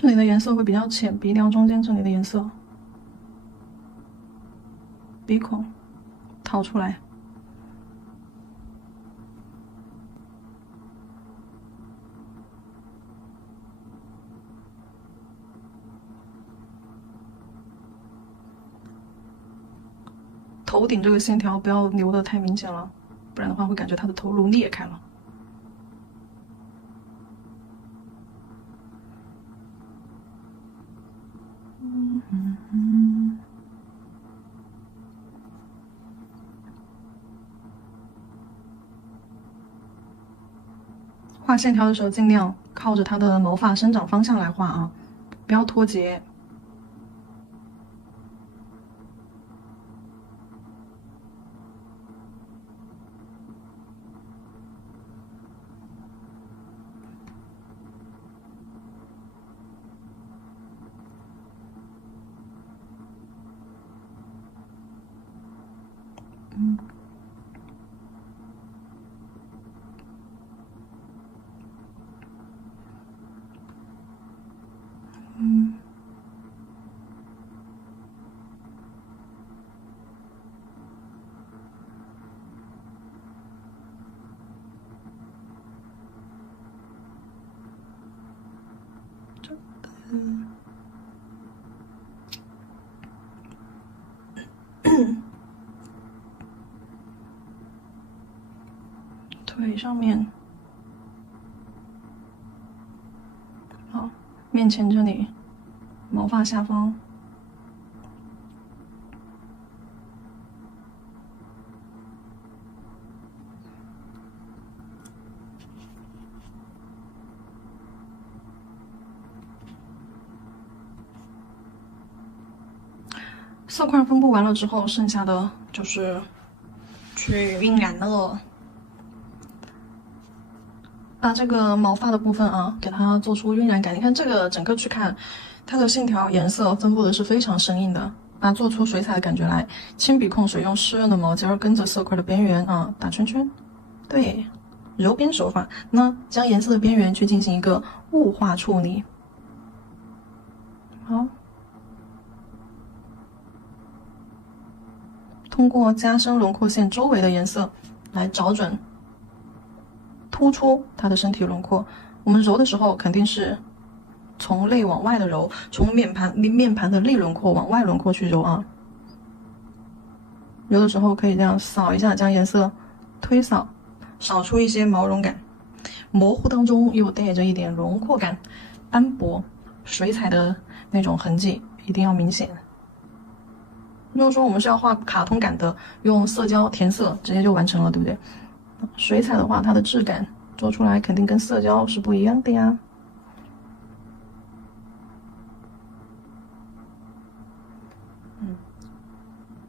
这里的颜色会比较浅，鼻梁中间这里的颜色，鼻孔掏出来。头顶这个线条不要留得太明显了，不然的话会感觉它的头颅裂开了。画线条的时候，尽量靠着它的毛发生长方向来画啊，不要脱节。腿上面，好，面前这里，毛发下方。色块分布完了之后，剩下的就是去晕染了。把这个毛发的部分啊，给它做出晕染感。你看这个整个去看，它的线条颜色分布的是非常生硬的，把它做出水彩的感觉来。轻笔控水，用湿润的毛尖跟着色块的边缘啊打圈圈，对，揉边手法。那将颜色的边缘去进行一个雾化处理。好。通过加深轮廓线周围的颜色来找准突出它的身体轮廓。我们揉的时候肯定是从内往外的揉，从面盘的内轮廓往外轮廓去揉啊。揉的时候可以这样扫一下，将颜色推扫，扫出一些毛绒感，模糊当中又带着一点轮廓感，斑驳水彩的那种痕迹一定要明显。如果说我们是要画卡通感的，用色胶填色直接就完成了，对不对？水彩的话，它的质感做出来肯定跟色胶是不一样的呀。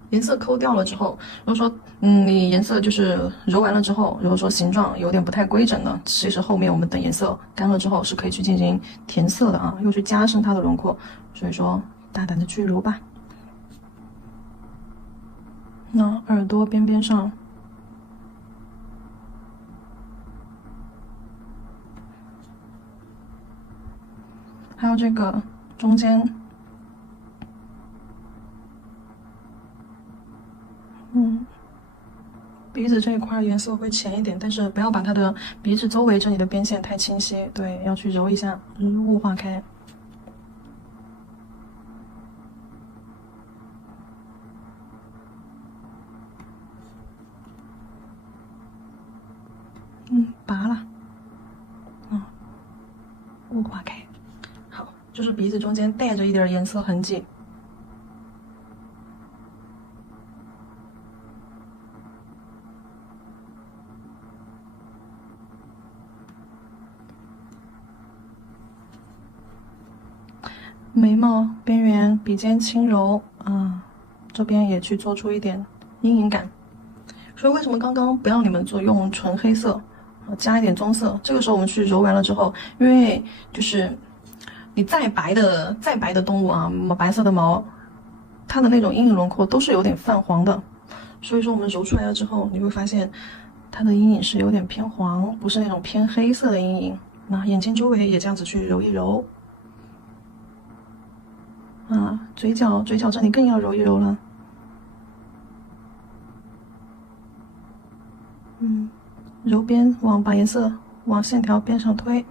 颜色抠掉了之后，如果说你颜色就是揉完了之后，如果说形状有点不太规整的，其实后面我们等颜色干了之后是可以去进行填色的啊，又去加深它的轮廓。所以说大胆的去揉吧。那耳朵边边上，还有这个中间，鼻子这一块颜色会浅一点，但是不要把它的鼻子周围这里的边线太清晰，对，要去揉一下，雾化开。拔了，雾化开。好，就是鼻子中间带着一点颜色痕迹。眉毛边缘笔尖轻揉啊，这边也去做出一点阴影感。所以为什么刚刚不要你们做用纯黑色，加一点棕色？这个时候我们去揉完了之后，因为就是你再白的动物啊，白色的毛，它的那种阴影轮廓都是有点泛黄的。所以说我们揉出来了之后，你会发现它的阴影是有点偏黄，不是那种偏黑色的阴影。那眼睛周围也这样子去揉一揉。啊，嘴角这里更要揉一揉了。揉边把颜色往线条边上推。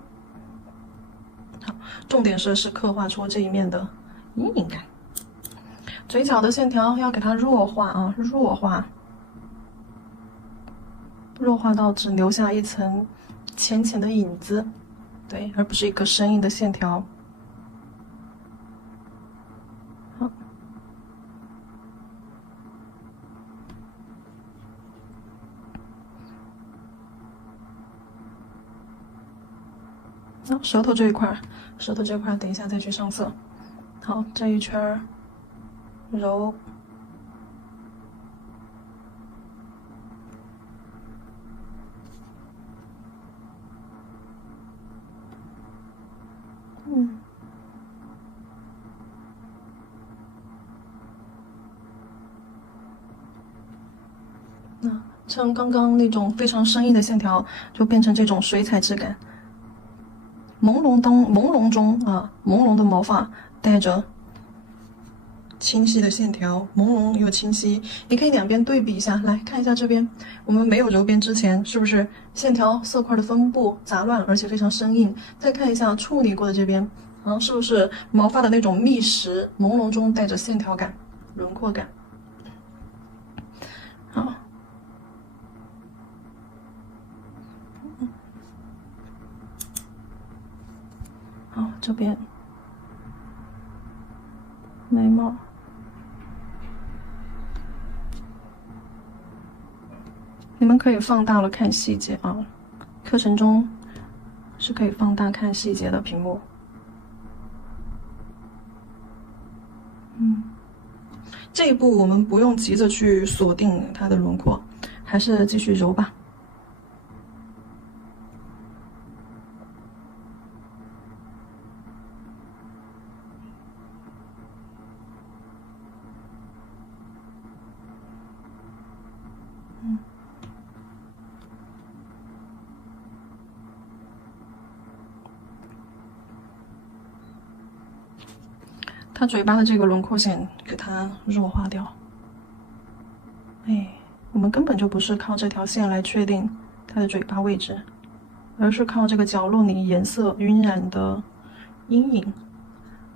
好，重点是刻画出这一面的阴影感。嘴角的线条要给它弱化啊，弱化到只留下一层浅浅的影子，对，而不是一个生硬的线条。好，舌头这一块，等一下再去上色。好，这一圈揉。像刚刚那种非常生硬的线条，就变成这种水彩质感。朦胧中朦胧的毛发带着清晰的线条，朦胧又清晰。你可以两边对比一下，来看一下这边，我们没有揉边之前，是不是线条色块的分布杂乱，而且非常生硬？再看一下处理过的这边，是不是毛发的那种密实，朦胧中带着线条感、轮廓感？好。好，这边眉毛，你们可以放大了看细节啊。课程中是可以放大看细节的屏幕。这一步我们不用急着去锁定它的轮廓，还是继续揉吧。它嘴巴的这个轮廓线给它弱化掉。我们根本就不是靠这条线来确定它的嘴巴位置，而是靠这个角落里颜色晕染的阴影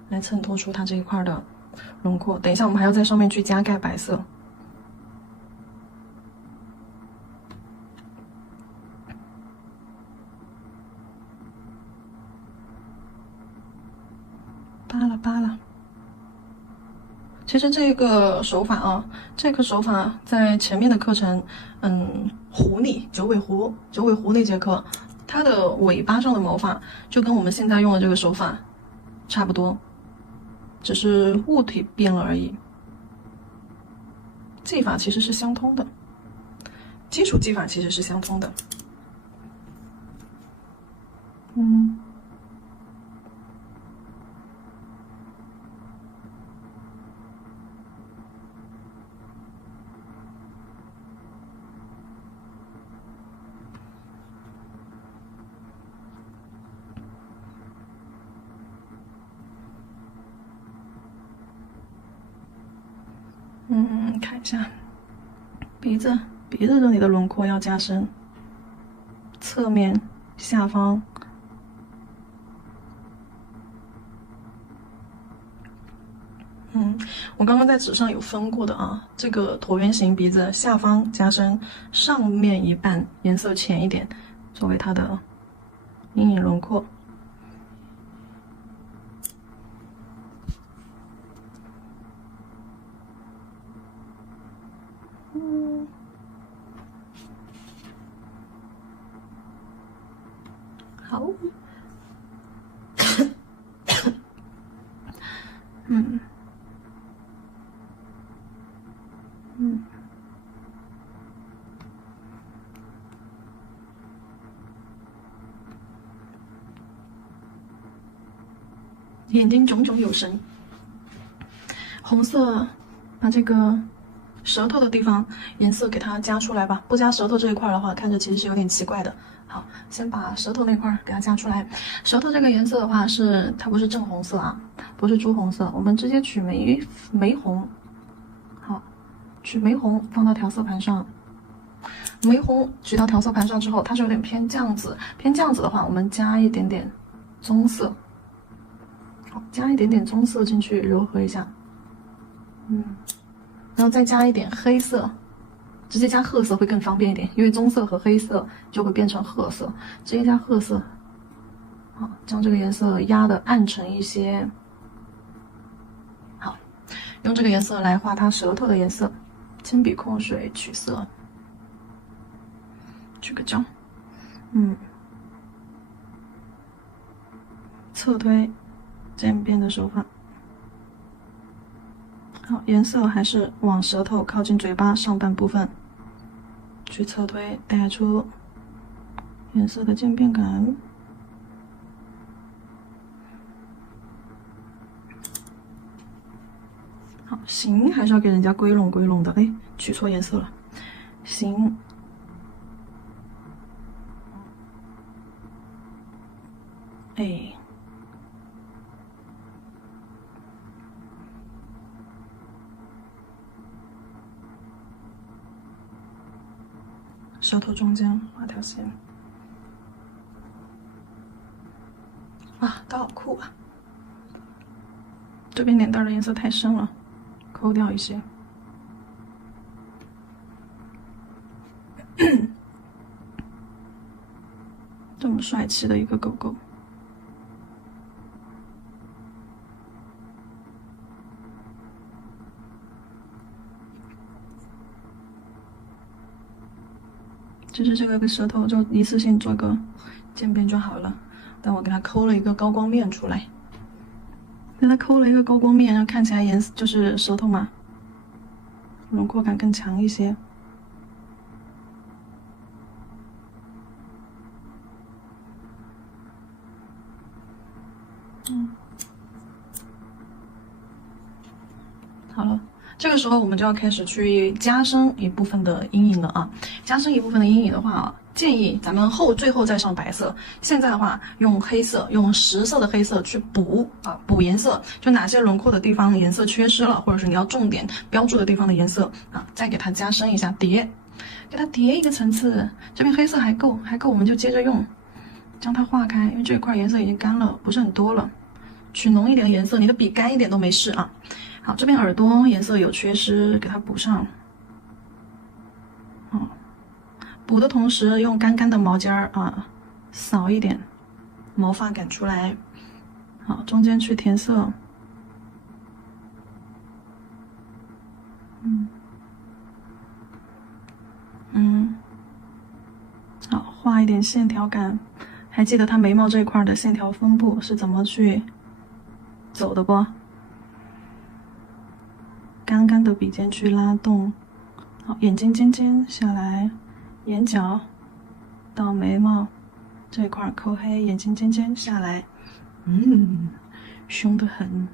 来衬托出它这一块的轮廓。等一下我们还要在上面去加盖白色。扒拉。其实这个手法在前面的课程，狐狸九尾狐那节课，它的尾巴上的毛发就跟我们现在用的这个手法差不多，只是物体变了而已。技法其实是相通的，基础技法其实是相通的。看一下鼻子这里的轮廓要加深，侧面下方。我刚刚在纸上有分过的啊，这个椭圆形鼻子下方加深，上面一半颜色浅一点，作为它的阴影轮廓。好。眼睛炯炯有神。红色，把这个舌头的地方颜色给它加出来吧，不加舌头这一块的话，看着其实是有点奇怪的。好，先把舌头那块给它加出来。舌头这个颜色的话它不是正红色啊，不是朱红色，我们直接取玫红。好，取玫红放到调色盘上。玫红取到调色盘上之后，它是有点偏酱紫，偏酱紫的话，我们加一点点棕色。好，加一点点棕色进去柔和一下。然后再加一点黑色。直接加褐色会更方便一点，因为棕色和黑色就会变成褐色，直接加褐色。好，将这个颜色压的暗沉一些。好，用这个颜色来画它舌头的颜色，铅笔控水取色，取个焦。侧推渐变的手法。好，颜色还是往舌头靠近嘴巴上半部分去侧推，带出颜色的渐变感。好，形还是要给人家归拢归拢的。哎，取错颜色了，形。哎。舌头中间画条线。啊，它好酷啊！这边脸蛋的颜色太深了，抠掉一些。这么帅气的一个狗狗。其实这个舌头就一次性做个渐变就好了，但我给它抠了一个高光面出来，给它抠了一个高光面，让看起来颜色就是舌头嘛，轮廓感更强一些。好了。这个时候我们就要开始去加深一部分的阴影了啊！加深一部分的阴影的话，建议咱们最后再上白色。现在的话，用黑色，用10色的黑色去补颜色，就哪些轮廓的地方颜色缺失了，或者是你要重点标注的地方的颜色啊，再给它加深一下，给它叠一个层次。这边黑色还够，我们就接着用，将它化开，因为这一块颜色已经干了，不是很多了。取浓一点的颜色，你的笔干一点都没事啊。好，这边耳朵颜色有缺失，给它补上。补的同时用干干的毛尖儿啊，扫一点毛发感出来。好，中间去填色。好，画一点线条感。还记得它眉毛这一块的线条分布是怎么去走的不？干干的笔尖去拉动。好，眼睛尖尖下来，眼角到眉毛这一块抠黑，眼睛尖尖下来，凶得很。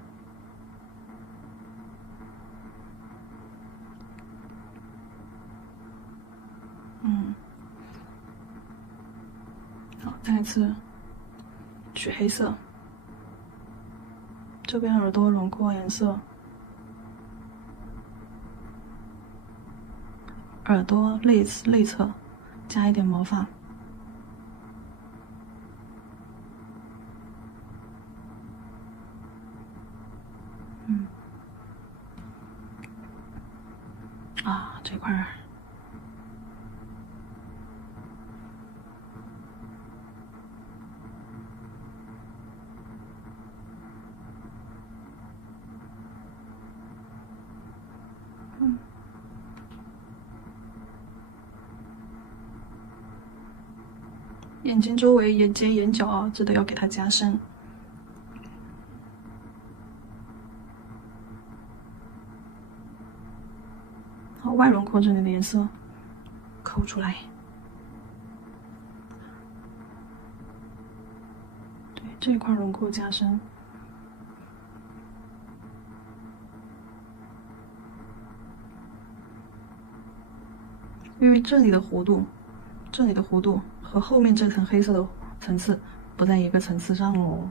好，再一次取黑色，这边耳朵轮廓颜色。耳朵内侧加一点毛发。这块儿。眼睛周围、眼睫、眼角啊，这都要给它加深。好，外轮廓这里的颜色抠出来。对，这一块轮廓加深。因为这里的弧度和后面这层黑色的层次不在一个层次上哦。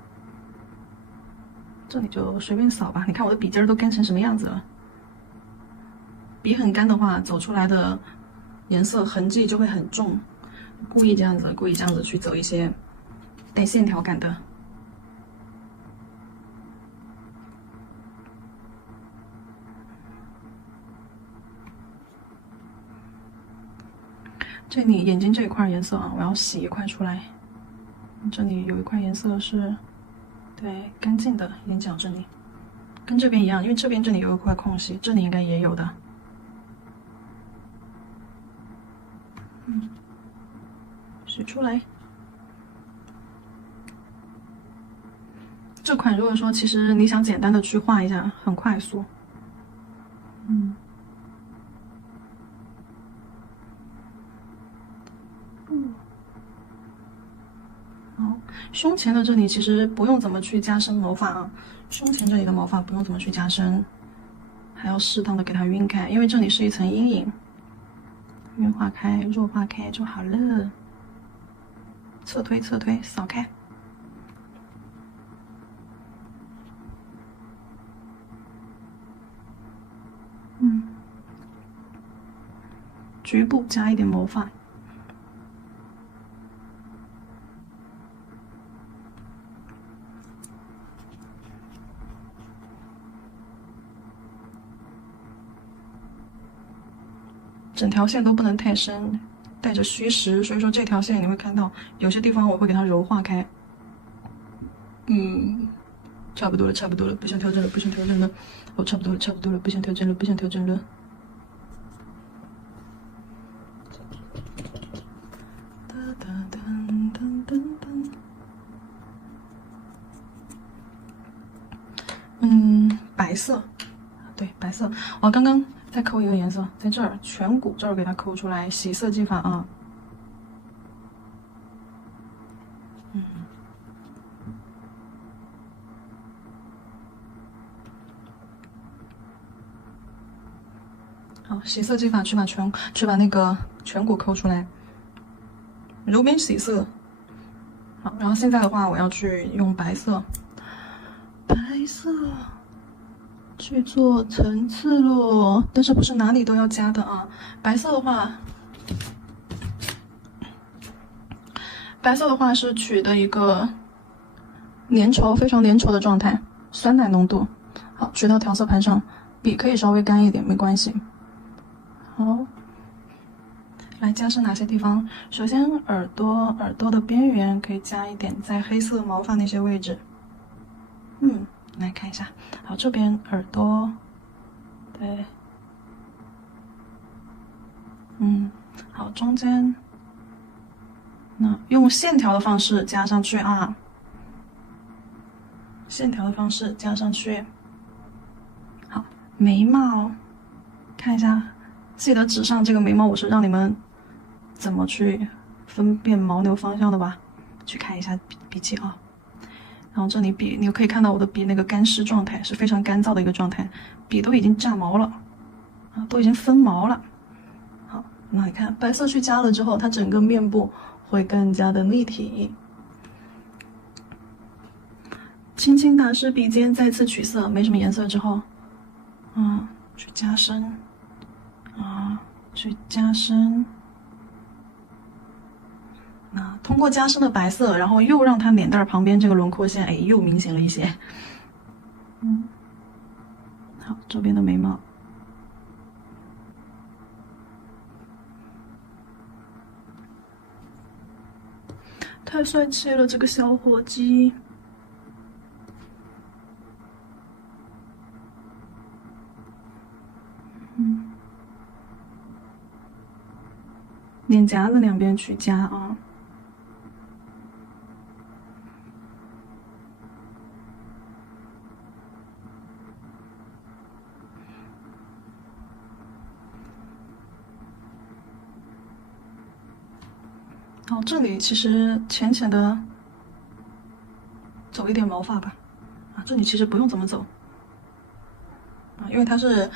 这里就随便扫吧，你看我的笔尖都干成什么样子了。笔很干的话，走出来的颜色痕迹就会很重。故意这样子去走一些带线条感的。这里眼睛这一块颜色啊，我要洗一块出来。这里有一块颜色是，对，干净的眼角这里，跟这边一样，因为这边这里有一块空隙，这里应该也有的。洗出来。这款如果说其实你想简单的去画一下，很快速。好，胸前的这里其实不用怎么去加深毛发啊，胸前这里的毛发不用怎么去加深，还要适当的给它晕开，因为这里是一层阴影，晕化开、弱化开就好了。侧推，扫开。局部加一点毛发。整条线都不能太深，带着虚实，所以说这条线你会看到有些地方我会给它柔化开。差不多了，不想调整了，哦，差不多了，不想调整了。白色，对，白色。我刚刚再抠一个颜色，在这儿颧骨这儿给它抠出来，洗色技法啊。好，洗色技法去把那个颧骨抠出来，揉边洗色。好，然后现在的话，我要去用白色去做层次咯，但是不是哪里都要加的啊？白色的话是取的一个粘稠，非常粘稠的状态，酸奶浓度。好，取到调色盘上，笔可以稍微干一点，没关系。好，来加深哪些地方？首先耳朵的边缘可以加一点，在黑色毛发那些位置。来看一下。好，这边耳朵，对，好，中间，那用线条的方式加上去啊，好，眉毛，看一下。记得纸上这个眉毛，我是让你们怎么去分辨毛流方向的吧？去看一下笔记啊。然后这里笔，你可以看到我的笔那个干湿状态是非常干燥的一个状态，笔都已经炸毛了，啊，都已经分毛了。好，那你看白色去加了之后，它整个面部会更加的立体。轻轻打湿笔尖，再次取色，没什么颜色之后，去加深。去加深，通过加深的白色，然后又让它脸蛋旁边这个轮廓线，又明显了一些。好，这边的眉毛，太帅气了，这个小伙计。脸颊的两边去加啊。好，这里其实浅浅的走一点毛发吧，这里其实不用怎么走，因为它是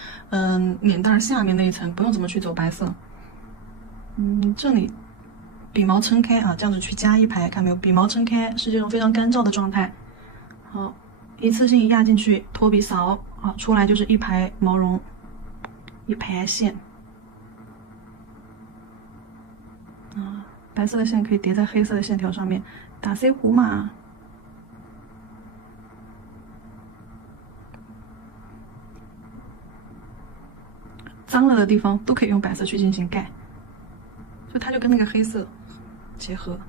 脸蛋下面那一层，不用怎么去走白色。这里笔毛撑开啊，这样子去加一排，看没有？笔毛撑开是这种非常干燥的状态。好，一次性压进去，拖笔扫，好，出来就是一排毛绒，一排线。啊，白色的线可以叠在黑色的线条上面，打 C 弧嘛。脏了的地方都可以用白色去进行盖，就它就跟那个黑色结合。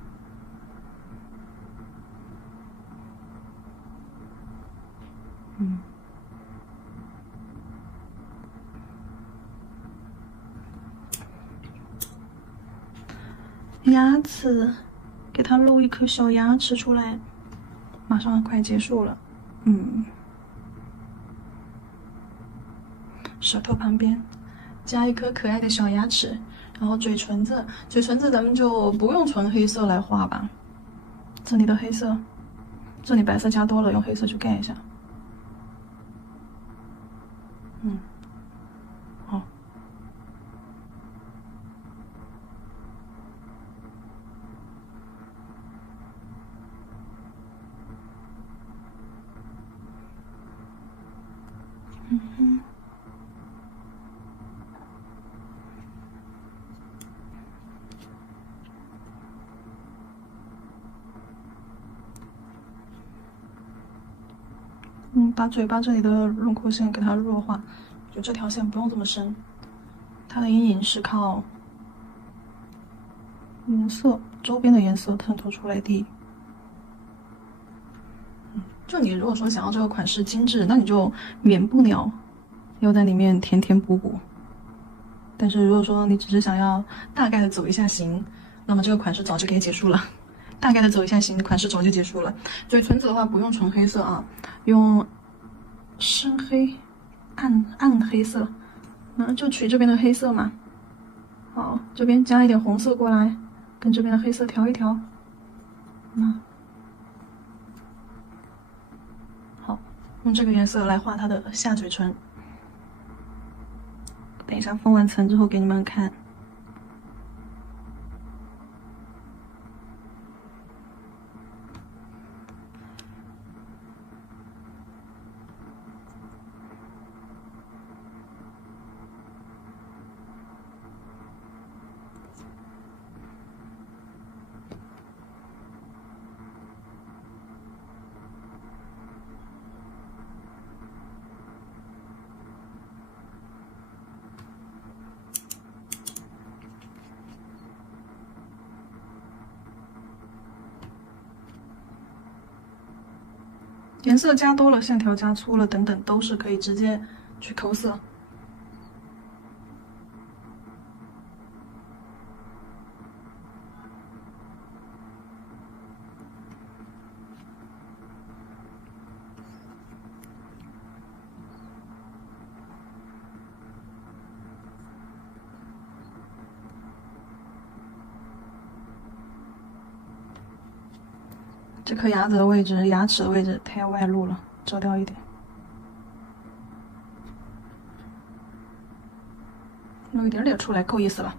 牙齿，给它露一颗小牙齿出来，马上快结束了。舌头旁边加一颗可爱的小牙齿，然后嘴唇子，咱们就不用纯黑色来画吧。这里的黑色，这里白色加多了，用黑色去盖一下。好。把嘴巴这里的轮廓线给它弱化，就这条线不用这么深，它的阴影是靠颜色周边的颜色衬托出来的。就你如果说想要这个款式精致，那你就免不了要在里面填填补补。但是如果说你只是想要大概的走一下形，那么这个款式早就可以结束了。大概的走一下形，款式早就结束了。嘴唇子的话不用纯黑色啊，用深黑、暗黑色，就取这边的黑色嘛。好，这边加一点红色过来，跟这边的黑色调一调。好，用这个颜色来画它的下嘴唇。等一下封完层之后给你们看。颜色加多了，线条加粗了，等等，都是可以直接去抠色。这颗牙子的位置，牙齿的位置太外露了，遮掉一点。露一点点出来，够意思了。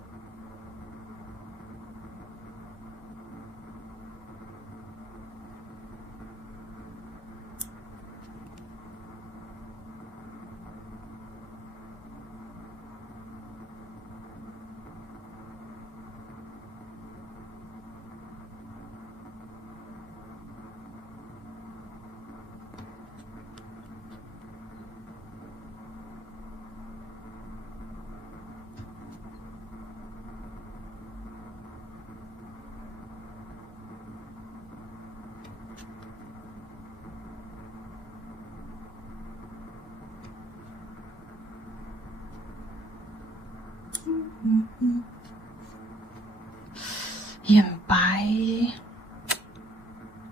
眼白，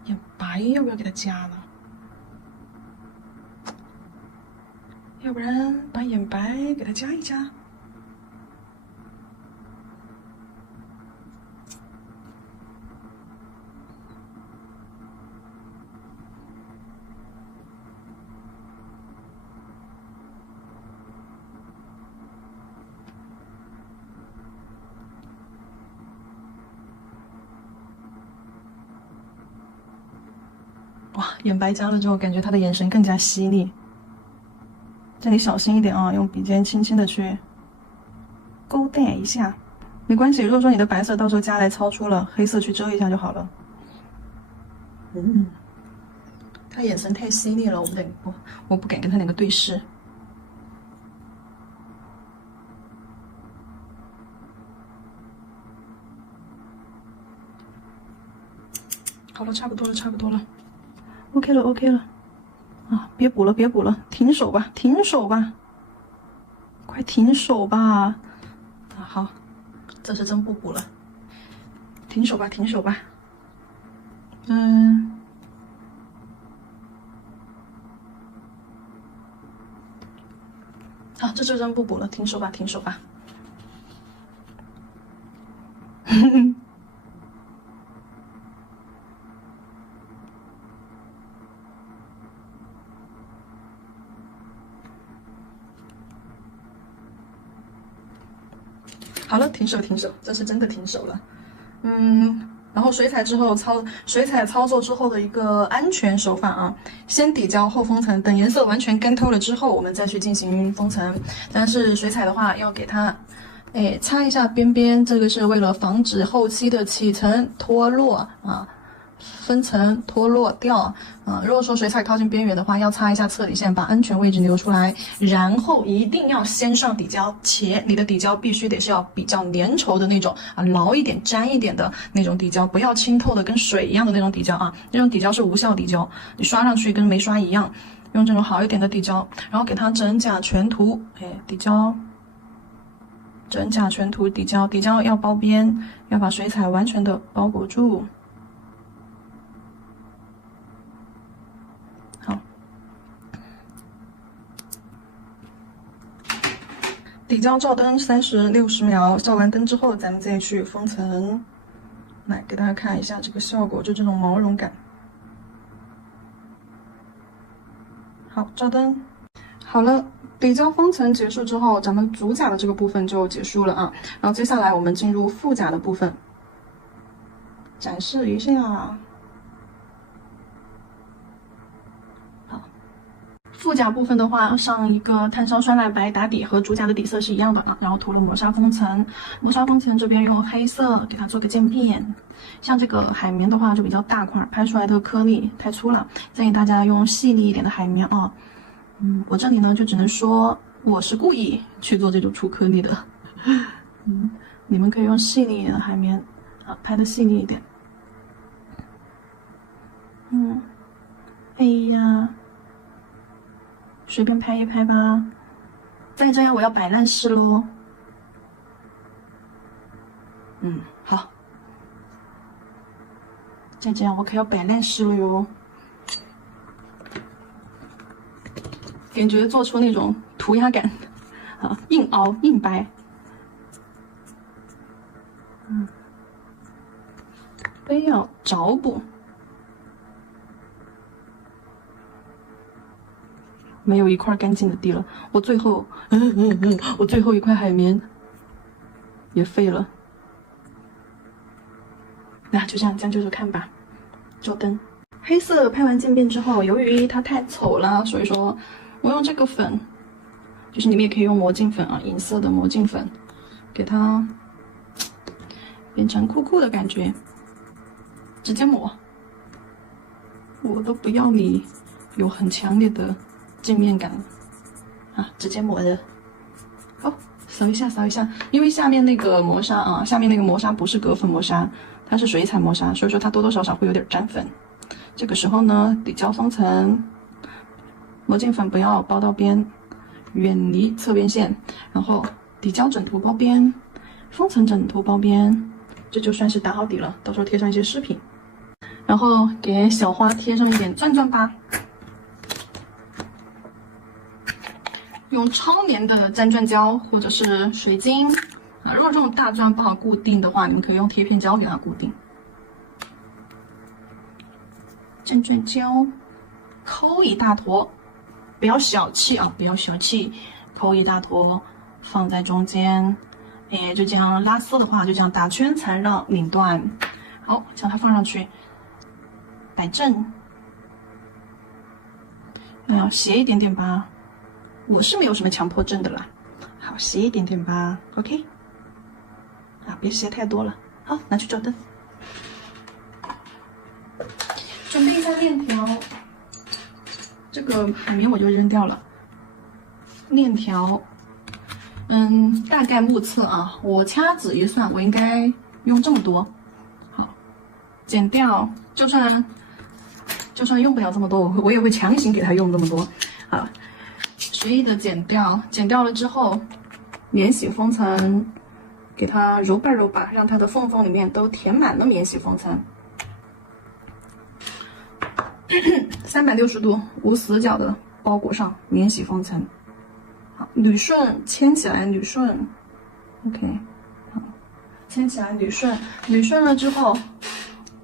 要不要给它加呢？要不然把眼白给它加一加。哇，眼白加了之后，感觉他的眼神更加犀利。这里小心一点啊，用笔尖轻轻的去勾带一下，没关系。如果说你的白色到时候加来超出了，黑色去遮一下就好了。他眼神太犀利了，我不敢跟他两个对视。好了，差不多了，差不多了。OK 了 ，OK 了。啊，别补了，别补了，停手吧，停手吧，快停手吧！啊，好，这是真不补了，停手吧，停手吧。啊，这就真不补了，停手吧，停手吧。好了，停手停手，这是真的停手了。然后水彩操作之后的一个安全手法啊，先底胶后封层，等颜色完全干透了之后，我们再去进行封层。但是水彩的话，要给它，擦一下边边，这个是为了防止后期的起层脱落啊。分层脱落掉如果说水彩靠近边缘的话，要擦一下侧底线，把安全位置留出来，然后一定要先上底胶，且你的底胶必须得是要比较粘稠的那种牢一点、粘一点的那种底胶，不要清透的跟水一样的那种底胶啊，那种底胶是无效底胶，你刷上去跟没刷一样，用这种好一点的底胶，然后给它整甲全涂，底胶。整甲全涂底胶，底胶要包边，要把水彩完全的包裹住。底胶照灯30-60秒，照完灯之后，咱们再去封层。来给大家看一下这个效果，就这种毛绒感。好，照灯。好了，底胶封层结束之后，咱们主甲的这个部分就结束了啊。然后接下来我们进入副甲的部分，展示一下。副甲部分的话，上一个炭烧酸蜡白打底，和主甲的底色是一样的啊。然后涂了磨砂封层，磨砂封层这边用黑色给它做个渐变。像这个海绵的话就比较大块，拍出来的颗粒太粗了，建议大家用细腻一点的海绵啊。我这里呢就只能说我是故意去做这种粗颗粒的。你们可以用细腻一点的海绵啊，拍的细腻一点。哎呀。随便拍一拍吧，再这样我要摆烂式喽。好，再这样我可要摆烂式了哟。感觉做出那种涂鸦感，硬凹硬掰。非要找补。没有一块干净的地了，我最后，我最后一块海绵也废了。那就这样将就着看吧。照灯，黑色拍完渐变之后，由于它太丑了，所以说我用这个粉，就是你们也可以用魔镜粉啊，银色的魔镜粉，给它变成酷酷的感觉，直接抹。我都不要你有很强烈的镜面感啊，直接抹的。好，扫一下，扫一下，因为下面那个磨砂啊，下面那个磨砂不是隔粉磨砂，它是水彩磨砂，所以说它多多少少会有点沾粉。这个时候呢，底胶封层，魔镜粉不要包到边，远离侧边线，然后底胶整涂包边，封层整涂包边，这就算是打好底了。到时候贴上一些饰品，然后给小花贴上一点钻钻吧。用超粘的粘钻胶或者是水晶啊，如果这种大钻不好固定的话，你们可以用贴片胶给它固定。粘钻胶，抠一大坨，不要小气啊，不要小气，抠一大坨放在中间，就这样拉丝的话，就这样打圈缠绕领段。好，将它放上去，摆正，哎呀，斜一点点吧，我是没有什么强迫症的啦。好，斜一点点吧 ，OK。啊，别斜太多了。好，拿去照灯。准备一下链条，这个海绵我就扔掉了。链条，大概目测啊，我掐指一算，我应该用这么多。好，剪掉，就算用不了这么多，我也会强行给它用这么多。啊，随意的剪掉，剪掉了之后，免洗封层给它揉吧揉吧，让它的缝缝里面都填满了免洗封层。360度无死角的包裹上免洗封层。好，捋顺牵起来，捋顺 ，OK。好，牵起来捋顺，捋顺了之后，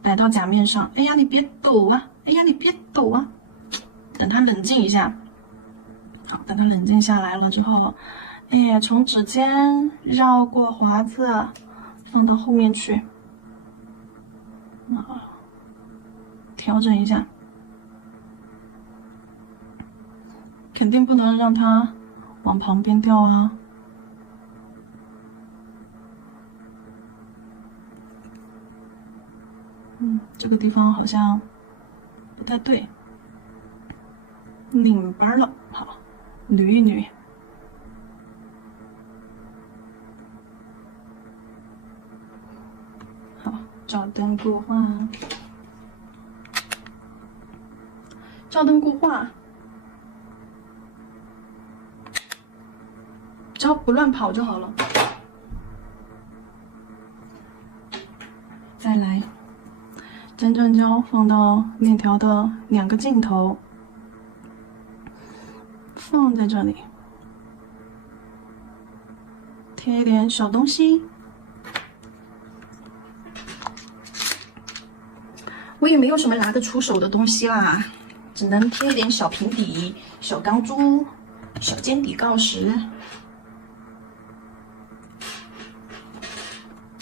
摆到甲面上。哎呀，你别抖啊！哎呀，你别抖啊！等它冷静一下。好，等它冷静下来了之后，哎，从指尖绕过华子，放到后面去。调整一下。肯定不能让它往旁边掉啊！这个地方好像不太对，拧巴了。好，捋一捋。好，照灯固化。照灯固化。只要不乱跑就好了。再来，真正胶放到链条的2个尽头，放在这里，贴一点小东西。我也没有什么拿得出手的东西啦，只能贴一点小平底、小钢珠、小尖底锆石。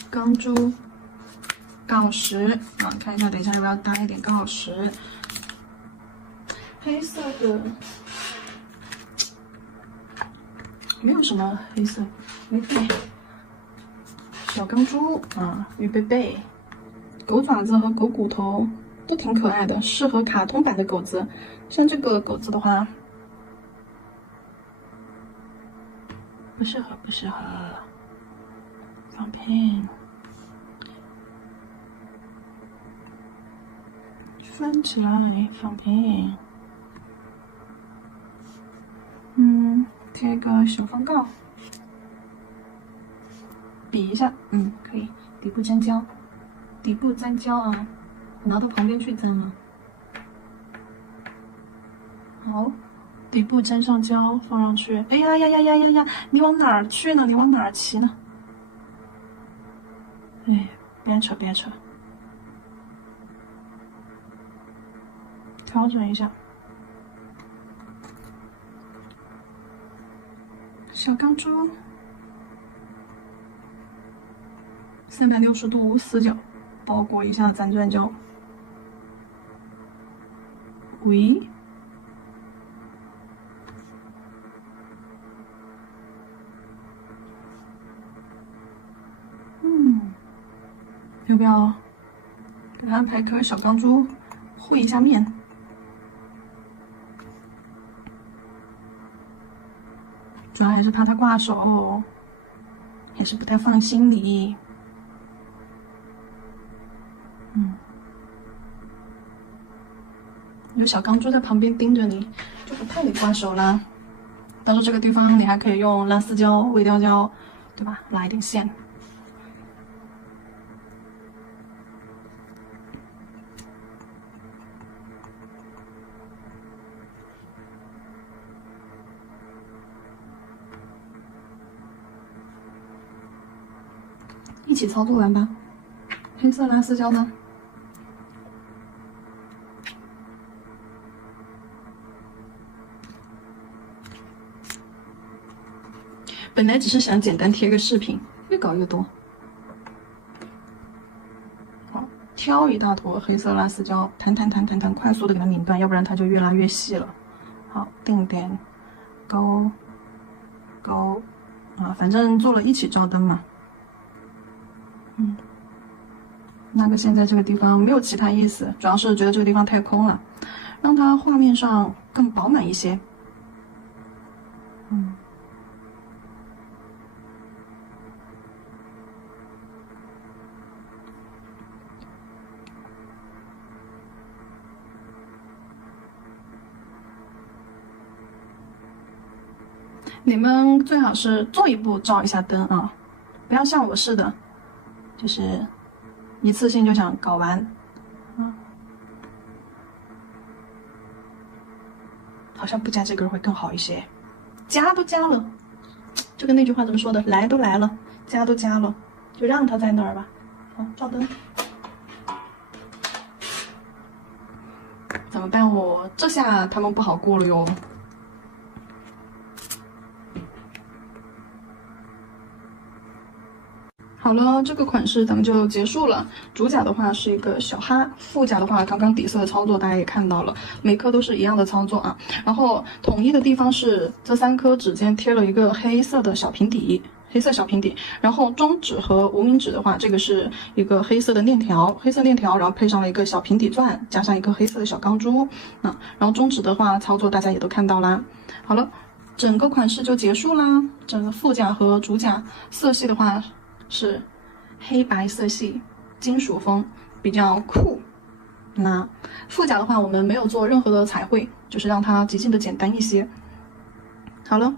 钢珠、锆石啊，看一下，等一下要不要搭一点锆石？黑色的没有什么黑色，没对。小钢珠啊，预备备。狗爪子和狗骨头都挺可爱的，适合卡通版的狗子。像这个狗子的话，不适合，不适合。放片。翻起来放平，贴个小方告，比一下，可以，底部粘胶，底部粘胶啊，拿到旁边去粘了。好，底部粘上胶，放上去。哎呀呀呀呀呀呀！你往哪儿去呢？你往哪儿骑呢？哎，别扯别扯。调整一下，小钢珠，360度无死角，包裹一下咱钻胶。喂，要不要给它安排颗小钢珠，烩一下面？主要还是怕它挂手，还是不太放心你。有小钢珠在旁边盯着你，就不怕你挂手啦。到时候这个地方你还可以用拉丝胶、微雕胶，对吧？拉一点线。一起操作完吧。黑色拉丝胶呢？本来只是想简单贴个饰品，越搞越多。好，挑一大坨黑色拉丝胶，弹，快速的给它拧断，要不然它就越拉越细了。好，定点勾啊，反正做了一起照灯嘛。那个现在这个地方没有其他意思，主要是觉得这个地方太空了，让它画面上更饱满一些。你们最好是做一步照一下灯啊，不要像我似的，就是一次性就想搞完啊。好像不加这根会更好一些，加都加了，就跟那句话怎么说的，来都来了，加都加了，就让它在那儿吧。好，照灯。怎么办？我这下他们不好过了哟。好了，这个款式咱们就结束了。主甲的话是一个小哈，副甲的话刚刚底色的操作大家也看到了，每颗都是一样的操作啊。然后统一的地方是这3颗指尖贴了一个黑色的小平底，黑色小平底。然后中指和无名指的话，这个是一个黑色的链条，黑色链条，然后配上了一个小平底钻，加上一个黑色的小钢珠然后中指的话操作大家也都看到啦。好了，整个款式就结束啦。整个副甲和主甲色系的话是黑白色系，金属风，比较酷。那副甲的话，我们没有做任何的彩绘，就是让它极尽的简单一些。好了。